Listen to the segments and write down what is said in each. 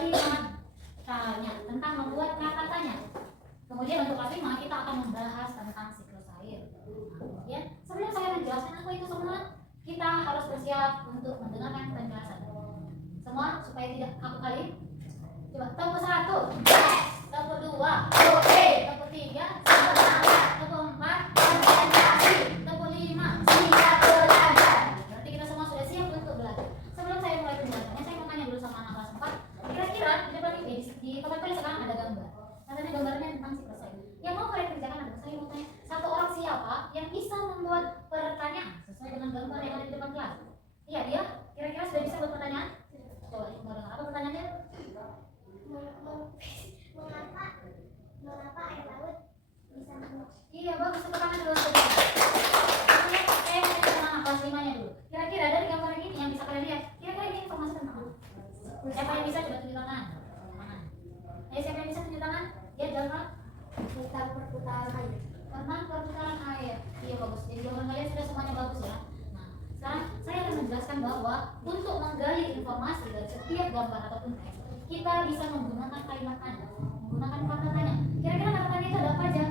kalimat tanya, tentang membuat kata tanya. Kemudian untuk kelas 5 kita akan membahas tentang siklus air. Kemudian sebelum saya menjelaskan apa itu semua, kita harus bersiap untuk mendengarkan penjelasan. Semua supaya tidak kaku kali. Coba tempo 1, tempo 2, oke, tempo 3, semangat, tempo 4, konsentrasi, tempo 5, siap belajar. Berarti kita semua sudah siap untuk belajar. Sebelum saya mulai penjelasannya, saya mau tanya dulu sama anak kelas 4. Kira-kira di depan ini di tempat tulis sekarang ada gambar. Katanya gambarnya tentang siklus air. Yang mau kalian kerjakan adalah saya mau tanya satu orang siapa yang bisa membuat pertanyaan sesuai dengan gambar yang ada di depan kelas. Iya dia, kira-kira sudah bisa buat pertanyaan? Coba mau dengar apa pertanyaannya? Mengapa air laut bisa menguap? Iya bagus, tepuk tangan dulu. Saya mau tanya sama kelas 5-nya dulu. Kira-kira dari gambar ini yang bisa kalian lihat, kira-kira ini informasi tentang apa? Siapa yang bisa coba tunjuk tangan? Siapa yang bisa tunjuk tangan? Dia jawab Tentang perputaran air. tentang perputaran air. Iya bagus. Jadi jawaban kalian sudah semuanya bagus ya. Nah, sekarang saya akan menjelaskan bahwa untuk menggali informasi dari setiap gambar ataupun teks, kita bisa menggunakan kalimat tanya, menggunakan kata tanya. Kira-kira kata tanya itu ada apa aja?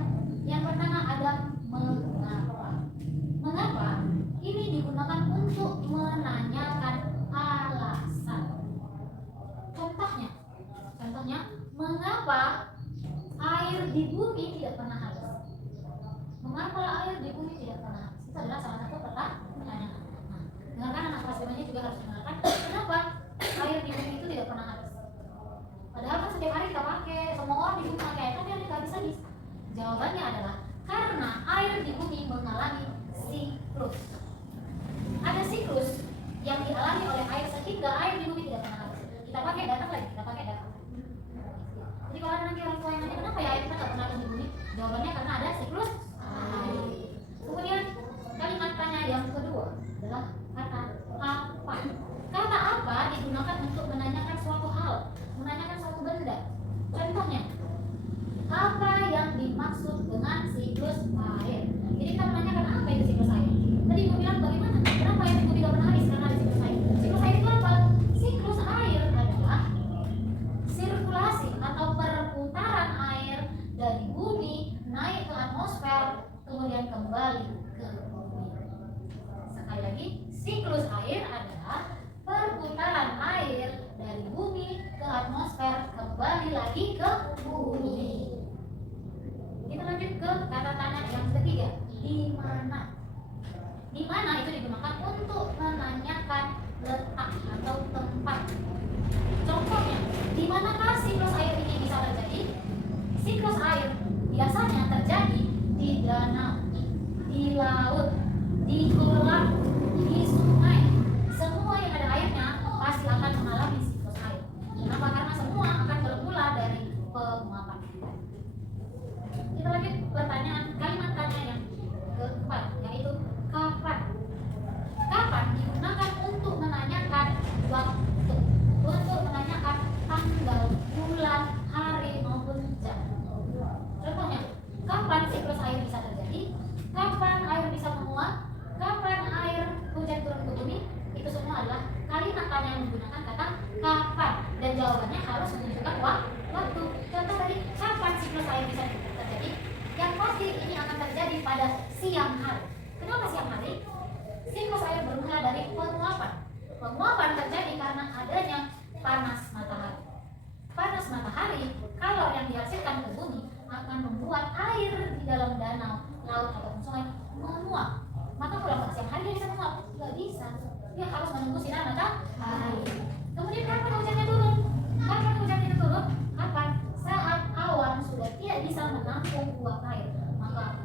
Yang pertama ada mengapa. Mengapa ini digunakan untuk menanyakan alasan. Contohnya, mengapa air di bumi tidak pernah habis? Mengapa air di bumi tidak pernah habis? Itu adalah salah satu pertanyaan. Nah, dengarkan anak kelas 5-nya juga harus dengarkan. Kenapa air di bumi itu tidak pernah habis? Padahal kan setiap hari kita pakai, semua orang di bumi pakai air, tapi air nggak habis. Jawabannya adalah karena air di bumi mengalami siklus. Ada siklus yang dialami oleh air sehingga air di bumi tidak pernah habis. Kita pakai datang lagi, kita pakai datang. Jadi kalau nanti orang tua yang nanya kenapa ya air kita nggak pernah habis di bumi, jawabannya karena ada siklus air. Kemudian kalimat tanya yang kedua adalah kata apa. Kata apa digunakan untuk menanyakan suatu hal, menanyakan suatu benda. Contohnya, apa yang dimaksud dengan siklus air? Jadi kita menanyakan apa itu siklus air. Tadi ibu bilang bagaimana? Kenapa air itu tidak pernah habis? Karena ada siklus air. Siklus air itu apa? Siklus air adalah sirkulasi atau perputaran air dari bumi naik ke atmosfer kemudian kembali ke bumi. Sekali lagi, siklus air adalah perputaran air dari bumi ke atmosfer kembali lagi ke bumi. Kita lanjut ke kata tanya yang ketiga, di mana? Di mana itu digunakan untuk menanyakan letak atau tempat. Contohnya, di manakah siklus air ini bisa terjadi? Siklus air biasanya terjadi di danau, di laut, di kolam, di sungai. Semua yang ada airnya pasti akan mengalami siklus air. Kenapa? Karena semua akan bermula dari penguapan. Kita lanjut pertanyaan kalimat tanya yang keempat, yaitu kapan. Kapan digunakan untuk menanyakan waktu, untuk menanyakan tanggal, bulan, hari maupun jam. Contohnya, kapan siklus air bisa terjadi? Kapan air bisa menguap? Kapan air hujan turun ke bumi? Itu semua adalah kalimat tanya yang menggunakan kata kapan, dan jawabannya harus menunjukkan waktu. Contoh tadi, kapan siklus air bisa terjadi? Yang pasti ini akan terjadi pada siang hari. Kenapa siang hari? Siklus air bermula dari penguapan. Penguapan terjadi karena adanya panas matahari. Panas matahari, kalau yang dihasilkan ke bumi akan membuat air di dalam danau, laut ataupun sungai menguap. Maka kalau pada siang hari dia bisa menguap? Tidak bisa. Dia harus menunggu sinar matahari. Kemudian kapan hujannya turun? Kapan hujan itu turun? Kapan? Saat awan sudah tidak bisa menampung uap air, maka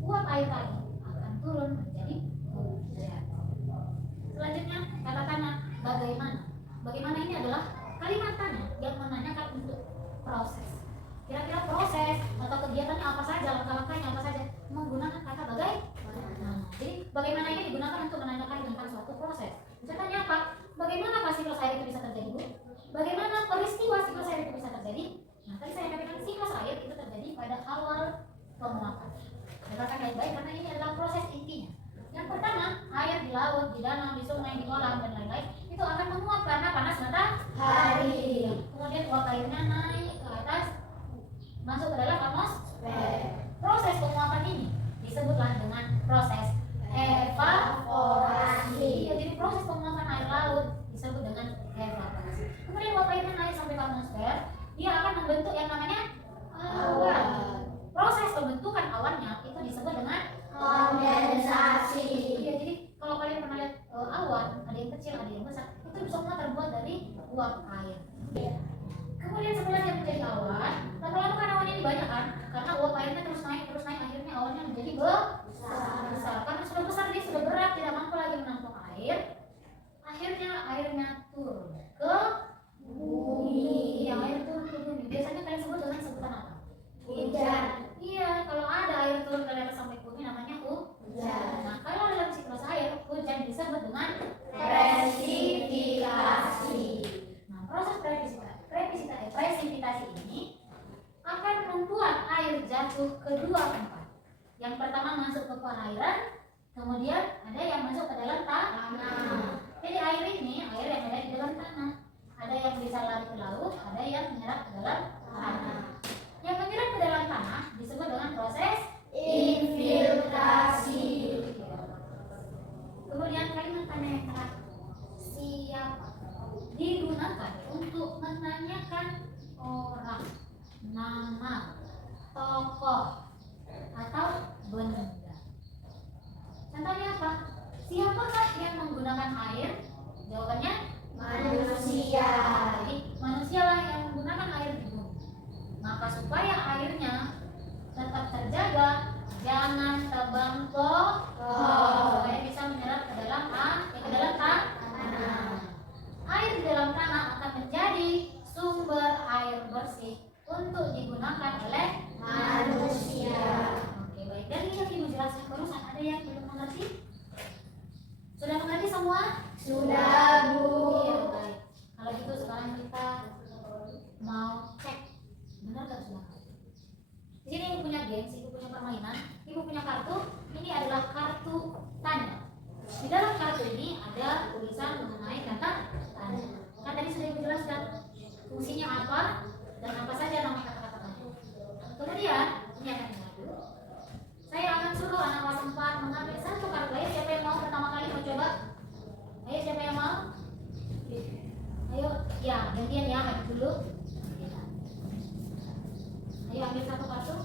uap air tadi akan turun menjadi hujan. Selanjutnya kata tanya bagaimana. Bagaimana ini adalah kalimat tanya yang menanyakan untuk proses. Kira-kira proses atau kegiatannya apa saja, langkah-langkahnya apa saja, menggunakan kata bagaimana. Jadi bagaimana ini digunakan untuk menanyakan tentang suatu proses. Contohnya apa? Bagaimana siklus air itu bisa terjadi, Bu? Bagaimana peristiwa siklus air itu bisa terjadi? Nah, tadi saya katakan siklus air itu terjadi pada awal penguapan. Dengarkan baik-baik karena ini adalah proses intinya. Yang pertama, air di laut, di danau, di sungai, di kolam dan lain-lain itu akan menguap karena panas matahari. Kemudian atmosfer ke atmosfer, dia akan membentuk yang namanya awan. Proses pembentukan awannya itu disebut dengan Kondensasi. Iya, jadi kalau kalian pernah lihat awan, ada yang kecil, ada yang besar, itu semua terbuat dari uap air. Kemudian setelah dia menjadi awan, lama-lama kan awannya ini banyak kan, karena uap airnya terus naik, akhirnya awannya menjadi besar. Karena sudah besar, dia sudah berat, tidak mampu lagi menampung air. Akhirnya airnya turun ke bumi. Yang air turun ke bumi, biasanya kalian sebut dengan sebutan apa? Hujan. Iya, kalau ada air turun dari atas sampai bumi namanya hujan. Nah, kalau dalam siklus air, hujan disebut dengan Presipitasi. Nah, proses presipitasi ini akan membuat air jatuh ke dua tempat. Yang pertama masuk ke perairan, kemudian ada yang masuk ke dalam tanah. Jadi air ini, air yang ada di dalam tanah, ada yang bisa lari ke laut, ada yang menyerap ke dalam tanah. Yang menyerap ke dalam tanah disebut dengan proses Infiltrasi. Kemudian kalimat tanya yang terakhir, siapa digunakan untuk menanyakan orang, nama, tokoh, atau benda. Contohnya apa? Siapakah yang menggunakan air? Jawabannya Manusia. Jadi manusialah yang menggunakan air di bumi. Maka supaya airnya tetap terjaga, jangan tebang pohon, supaya bisa menyerap ke dalam tanah. Air di dalam tanah akan menjadi sumber air bersih untuk digunakan oleh Manusia. Oke, baik. Dan yang ibu jelaskan barusan, ada yang belum mengerti? Sudah mengerti semua? Sudah, Bu. Iya, baik. Kalau gitu sekarang kita mau cek benar gak sudah. Di sini ibu punya games, ibu punya permainan, ibu punya kartu. Ini adalah kartu tanda. Di dalam kartu ini ada tulisan mengenai kata tanda. Kan tadi sudah ibu jelaskan fungsinya apa dan apa saja nama kata-kata tanda. Kemudian ini akan diadu. Saya akan suruh anak kelas 4 mengambil satu kartu. Ayo, siapa yang mau pertama kali mau coba? Ayo, siapa yang mau? Ayo, ya gantian ya, maju dulu. Ayo ambil satu kartu.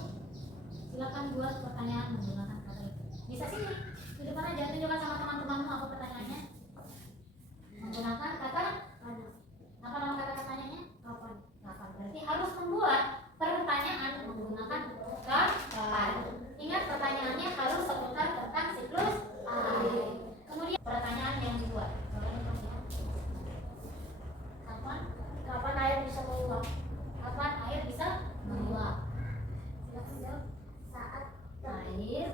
Silakan buat pertanyaan menggunakan kata itu. Bisa sini, di depan aja, tunjukkan sama teman-temanmu apa pertanyaannya. Menggunakan kata apa nama kata-katanya? Kapan? Berarti harus membuat pertanyaan menggunakan kapan. Ingat, pertanyaannya harus seputar tentang siklus air. Kemudian pertanyaan yang dibuat. Kapan air bisa menguap? Kapan air bisa menguap? Silakan jawab. Saat Air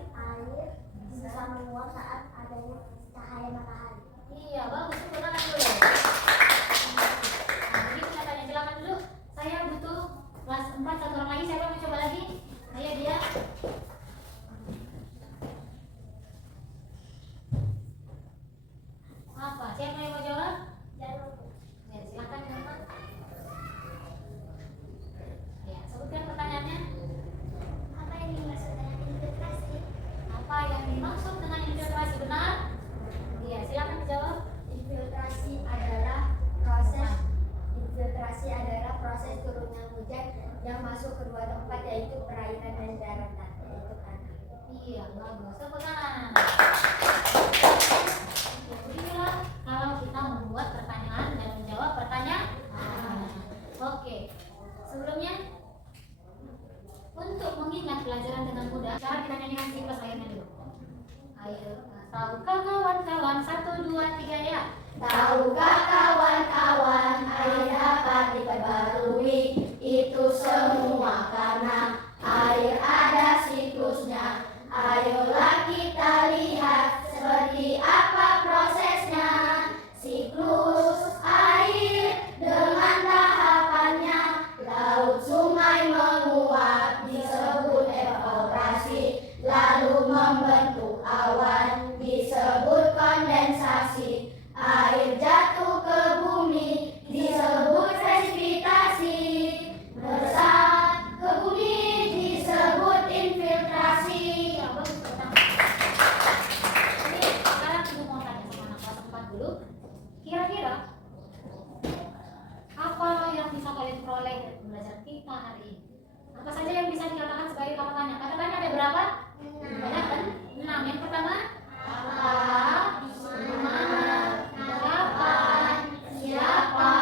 bisa menguap saat adanya cahaya matahari. Iya, bagus. Gunakan dulu. Nah, ini pertanyaan, silakan dulu. Saya butuh kelas 4 satu orang lagi. Siapa mau coba lagi? Ayo dia. Apa? Siapa yang mau jawab? Ya, silakan jawab. Ya, sebutkan pertanyaannya. Apa yang dimaksud dengan infiltrasi? Apa yang dimaksud dengan infiltrasi? Benar? Iya, silakan dijawab. Infiltrasi adalah proses turunnya hujan yang masuk ke dua tempat, yaitu perairan dan daratan, yaitu tanah. Iya, bagus. Tepuk tangan. Ya, beginilah kalau kita membuat pertanyaan dan menjawab pertanyaan. Oke. Sebelumnya, untuk mengingat pelajaran dengan mudah, sekarang kita nyanyikan siklus airnya dulu. Ayo, tahukah kawan-kawan? 1, 2, 3 ya. Tahukah kawan-kawan, air dapat diperbarui? Itu semua karena air ada siklusnya. Ayolah kita lihat seperti apa prosesnya. Siklus air dengan tahapannya. Laut sungai menguap disebut evaporasi, lalu membentuk awan disebut kondensasi. Air jatuh ke bumi disebut presipitasi. pembelajaran kita hari ini. Apa saja yang bisa dikatakan sebagai kata tanya? Kata tanya ada berapa? Ada kan? 6. Yang pertama, apa, di mana, kapan, siapa,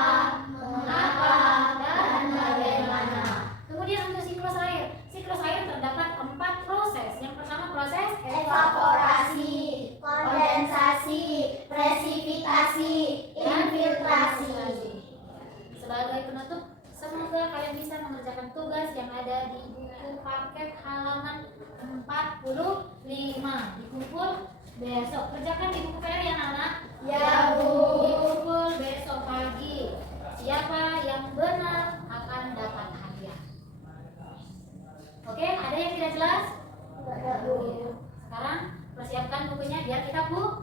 mengapa, dan bagaimana. Kemudian untuk siklus air. Siklus air terdapat 4 proses. Yang pertama proses Evaporasi, kondensasi, presipitasi, infiltrasi. Sebagai penutup, semoga kalian bisa mengerjakan tugas yang ada di buku paket halaman 45. Dikumpul besok. Kerjakan di buku PR ya anak-anak. Ya, Bu. Dikumpul besok pagi. Siapa yang benar akan dapat hadiah. Oke, ada yang tidak jelas? Enggak, Bu. Sekarang persiapkan bukunya biar kita buka.